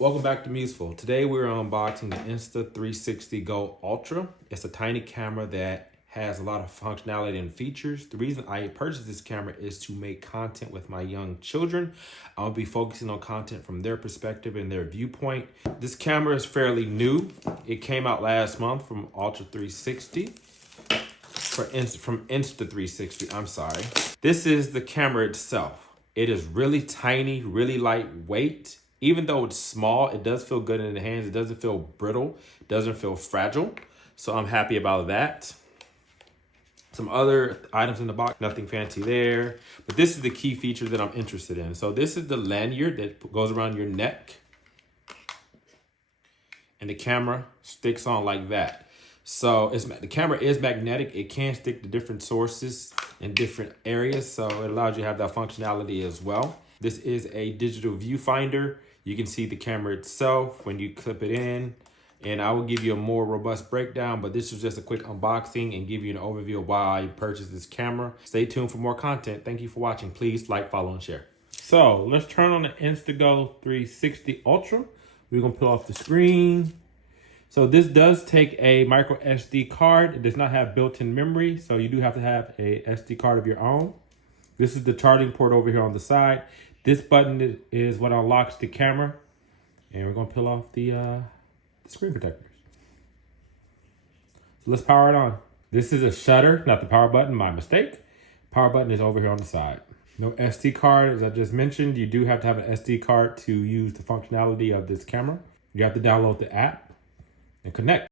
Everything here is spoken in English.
Welcome back to Museful. Today we're unboxing the Insta360 GO Ultra. It's a tiny camera that has a lot of functionality and features. The reason I purchased this camera is to make content with my young children. I'll be focusing on content from their perspective and their viewpoint. This camera is fairly new. It came out last month from Ultra 360. From Insta360, I'm sorry. This is the camera itself. It is really tiny, really lightweight. Even though it's small, it does feel good in the hands. It doesn't feel brittle. It doesn't feel fragile. So I'm happy about that. Some other items in the box, nothing fancy there. But this is the key feature that I'm interested in. So this is the lanyard that goes around your neck. And the camera sticks on like that. So the camera is magnetic. It can stick to different sources in different areas. So it allows you to have that functionality as well. This is a digital viewfinder. You can see the camera itself when you clip it in, and I will give you a more robust breakdown, but this was just a quick unboxing and give you an overview of why I purchased this camera. Stay tuned for more content. Thank you for watching. Please like, follow, and share. So let's turn on the Insta360 Ultra. We're gonna pull off the screen. So this does take a micro SD card. It does not have built-in memory, so you do have to have a SD card of your own. This is the charging port over here on the side. This button is what unlocks the camera. And we're gonna peel off the screen protectors. So let's power it on. This is a shutter, not the power button, my mistake. Power button is over here on the side. No SD card, as I just mentioned. You do have to have an SD card to use the functionality of this camera. You have to download the app and connect.